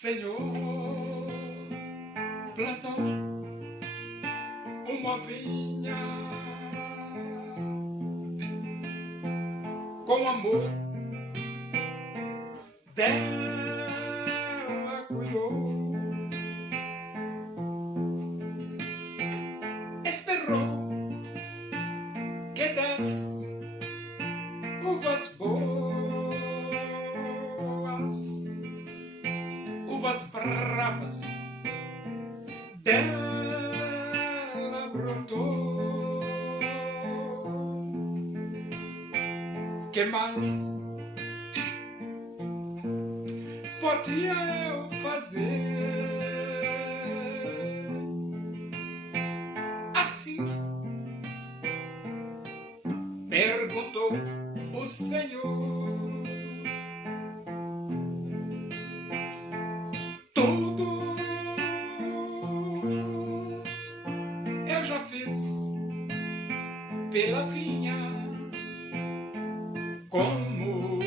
Senhor plantou uma vinha com amor, dela cuidou, esperou que das uvas boas, uvas bravas, dela brotou. Que mais podia eu fazer? Assim perguntou o Senhor. Tudo eu já fiz pela vinha, como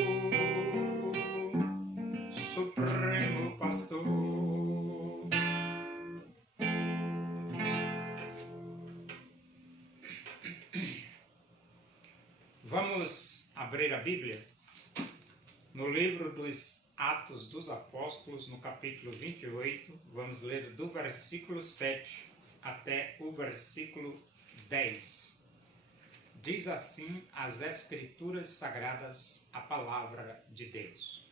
Supremo Pastor. Vamos abrir a Bíblia no livro dos Atos dos Apóstolos, no capítulo 28. Vamos ler do versículo 7 até o versículo 10. Diz assim as Escrituras Sagradas, a palavra de Deus.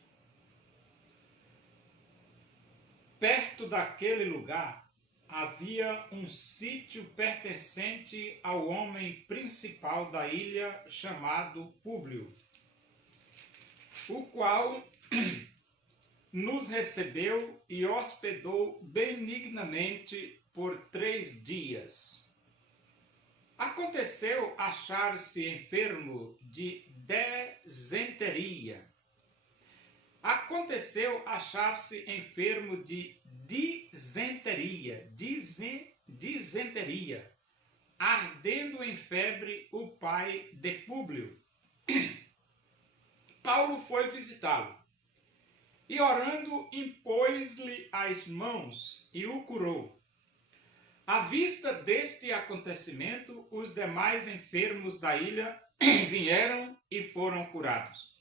Perto daquele lugar havia um sítio pertencente ao homem principal da ilha, chamado Públio, o qual nos recebeu e hospedou benignamente por 3 dias. Aconteceu achar-se enfermo de disenteria. Disenteria, ardendo em febre o pai de Públio. Paulo foi visitá-lo e, orando, impôs-lhe as mãos e o curou. À vista deste acontecimento, os demais enfermos da ilha vieram e foram curados,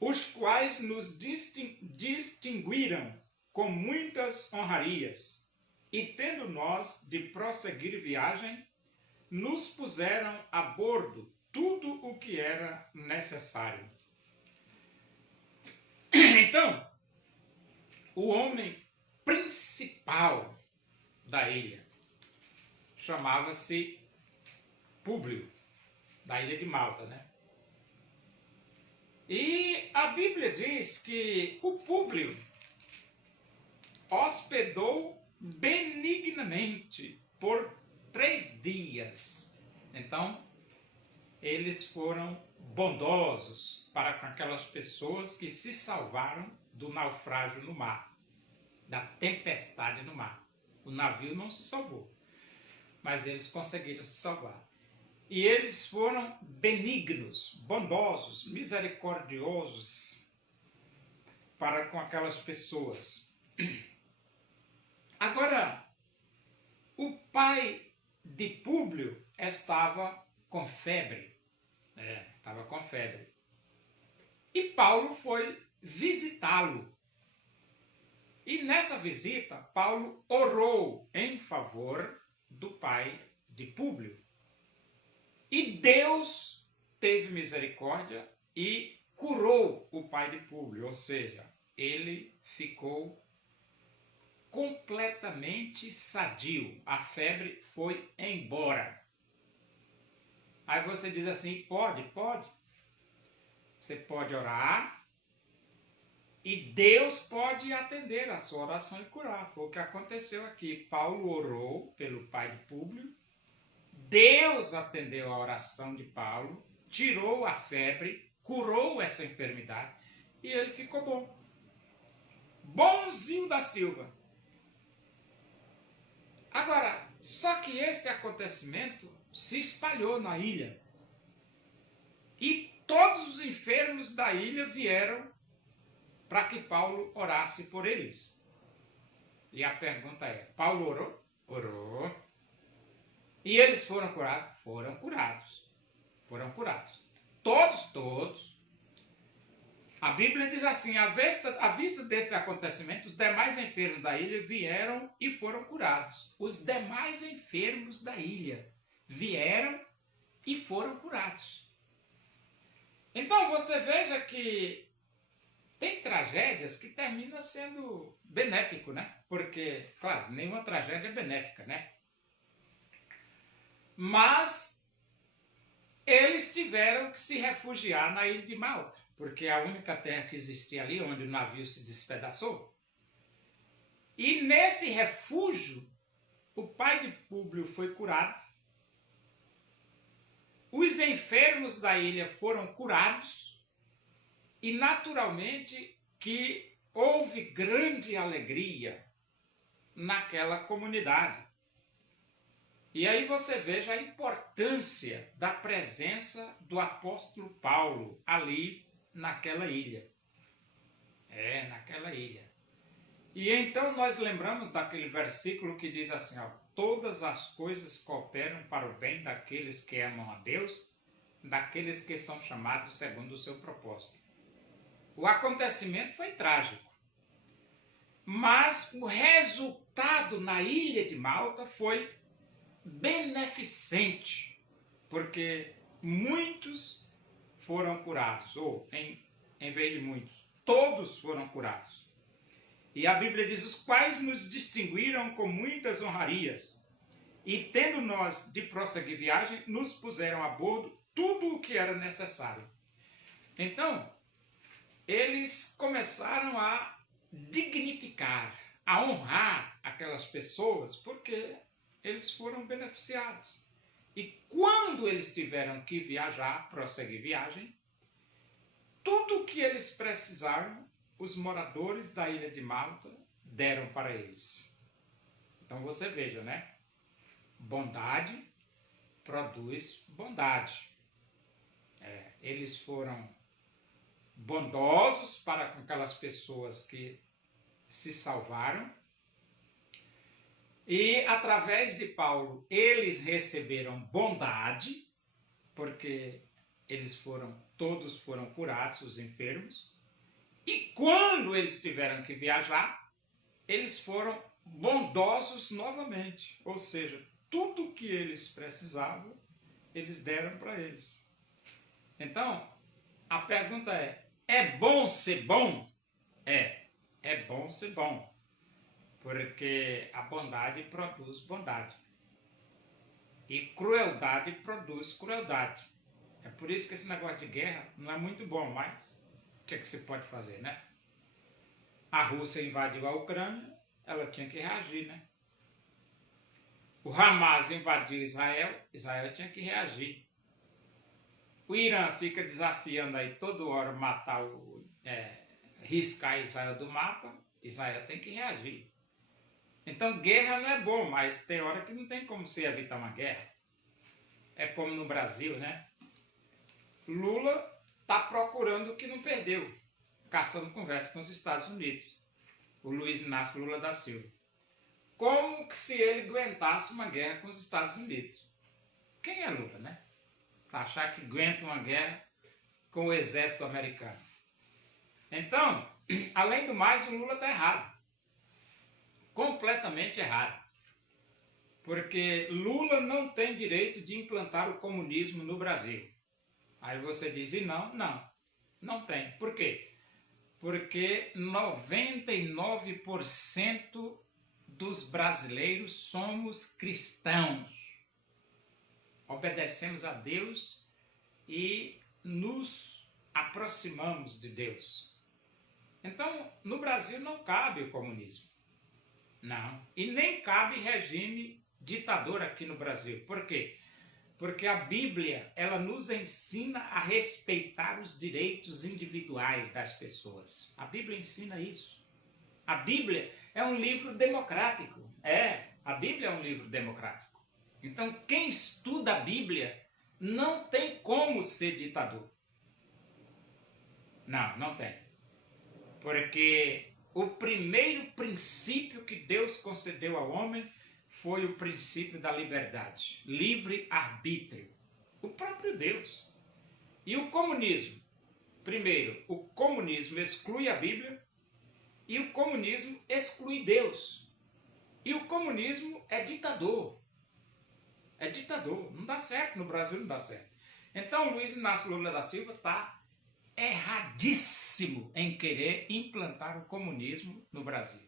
os quais nos distinguiram com muitas honrarias, e tendo nós de prosseguir viagem, nos puseram a bordo tudo o que era necessário. Então, o homem principal da ilha chamava-se Públio, da ilha de Malta, né? E a Bíblia diz que o Públio hospedou benignamente por 3 dias. Então, eles foram bondosos para com aquelas pessoas que se salvaram do naufrágio no mar, da tempestade no mar. O navio não se salvou, mas eles conseguiram se salvar. E eles foram benignos, bondosos, misericordiosos para com aquelas pessoas. Agora, o pai de Públio estava com febre. Estava com febre. E Paulo foi visitá-lo. E nessa visita, Paulo orou em favor do pai de Públio. E Deus teve misericórdia e curou o pai de Públio, ou seja, ele ficou completamente sadio. A febre foi embora. Aí você diz assim, pode. Você pode orar e Deus pode atender a sua oração e curar. Foi o que aconteceu aqui. Paulo orou pelo pai de Públio. Deus atendeu a oração de Paulo, tirou a febre, curou essa enfermidade e ele ficou bom. Bonzinho da Silva. Agora, só que este acontecimento se espalhou na ilha. E todos os enfermos da ilha vieram para que Paulo orasse por eles. E a pergunta é, Paulo orou? Orou. E eles foram curados? Foram curados. Foram curados. Todos. A Bíblia diz assim, à vista desse acontecimento, os demais enfermos da ilha vieram e foram curados. Os demais enfermos da ilha vieram e foram curados. Então você veja que tem tragédias que terminam sendo benéfico, né? Porque, claro, nenhuma tragédia é benéfica, né? Mas eles tiveram que se refugiar na ilha de Malta, porque é a única terra que existia ali, onde o navio se despedaçou. E nesse refúgio, o pai de Públio foi curado, os enfermos da ilha foram curados, e naturalmente que houve grande alegria naquela comunidade. E aí você veja a importância da presença do apóstolo Paulo ali naquela ilha. Naquela ilha. E então nós lembramos daquele versículo que diz assim, ó, todas as coisas cooperam para o bem daqueles que amam a Deus, daqueles que são chamados segundo o seu propósito. O acontecimento foi trágico, mas o resultado na ilha de Malta foi beneficente, porque muitos foram curados, ou em vez de muitos, todos foram curados. E a Bíblia diz, os quais nos distinguiram com muitas honrarias, e tendo nós de prosseguir viagem, nos puseram a bordo tudo o que era necessário. Então, eles começaram a dignificar, a honrar aquelas pessoas, porque eles foram beneficiados. E quando eles tiveram que viajar, prosseguir viagem, tudo o que eles precisaram, os moradores da ilha de Malta deram para eles. Então você veja, né? Bondade produz bondade. Eles foram bondosos para com aquelas pessoas que se salvaram. E através de Paulo, eles receberam bondade, porque todos foram curados, os enfermos. E quando eles tiveram que viajar, eles foram bondosos novamente. Ou seja, tudo que eles precisavam, eles deram para eles. Então, a pergunta é bom ser bom? É bom ser bom. Porque a bondade produz bondade. E crueldade produz crueldade. É por isso que esse negócio de guerra não é muito bom, mas o que se pode fazer, né? A Rússia invadiu a Ucrânia, ela tinha que reagir, né? O Hamas invadiu Israel, Israel tinha que reagir. O Irã fica desafiando aí toda hora riscar Israel do mapa, Israel tem que reagir. Então guerra não é bom, mas tem hora que não tem como se evitar uma guerra. É como no Brasil, né? Lula está procurando o que não perdeu, caçando conversa com os Estados Unidos. O Luiz Inácio Lula da Silva. Como que se ele aguentasse uma guerra com os Estados Unidos? Quem é Lula, né? Para achar que aguenta uma guerra com o exército americano. Então, além do mais, o Lula está errado. Completamente errado. Porque Lula não tem direito de implantar o comunismo no Brasil. Aí você diz, e não tem. Por quê? Porque 99% dos brasileiros somos cristãos. Obedecemos a Deus e nos aproximamos de Deus. Então, no Brasil não cabe o comunismo. Não. E nem cabe regime ditador aqui no Brasil. Por quê? Porque a Bíblia, ela nos ensina a respeitar os direitos individuais das pessoas. A Bíblia ensina isso. A Bíblia é um livro democrático. A Bíblia é um livro democrático. Então, quem estuda a Bíblia não tem como ser ditador. Não tem. Porque o primeiro princípio que Deus concedeu ao homem foi o princípio da liberdade, livre-arbítrio, o próprio Deus. E o comunismo? Primeiro, o comunismo exclui a Bíblia e o comunismo exclui Deus. E o comunismo é ditador. É ditador. Não dá certo, no Brasil não dá certo. Então, Luiz Inácio Lula da Silva está erradíssimo em querer implantar o comunismo no Brasil.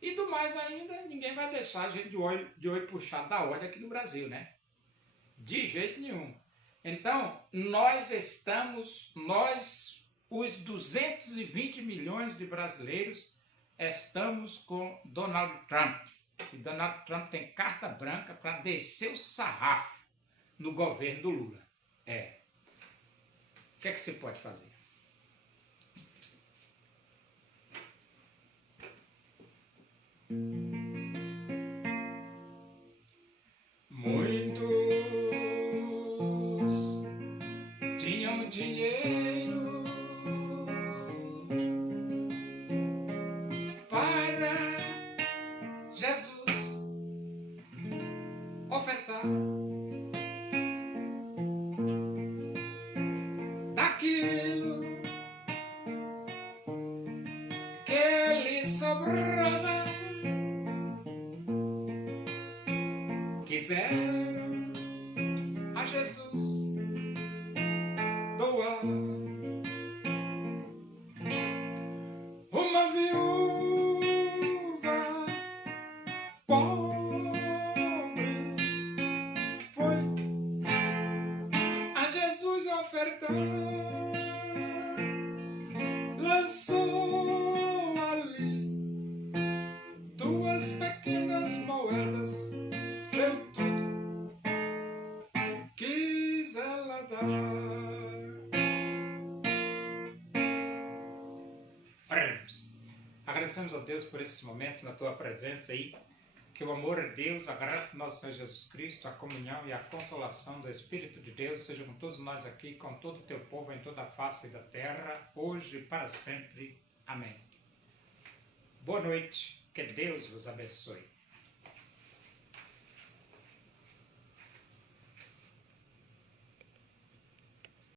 E do mais ainda, ninguém vai deixar a gente de olho puxado da ordem aqui no Brasil, né? De jeito nenhum. Então, os 220 milhões de brasileiros, estamos com Donald Trump. E Donald Trump tem carta branca para descer o sarrafo no governo do Lula. O que é que você pode fazer? Muitos tinham dinheiro para Jesus ofertar daquilo que lhe sobrava. Quiseram a Jesus doar. Uma viúva pobre foi a Jesus ofertar, lançou ali 2 pequenas moedas, seu tudo quis ela dar. Oremos. Agradecemos a Deus por esses momentos na tua presença aí. Que o amor de Deus, a graça do nosso Senhor Jesus Cristo, a comunhão e a consolação do Espírito de Deus seja com todos nós aqui, com todo o teu povo em toda a face da terra, hoje e para sempre. Amém. Boa noite. Que Deus vos abençoe.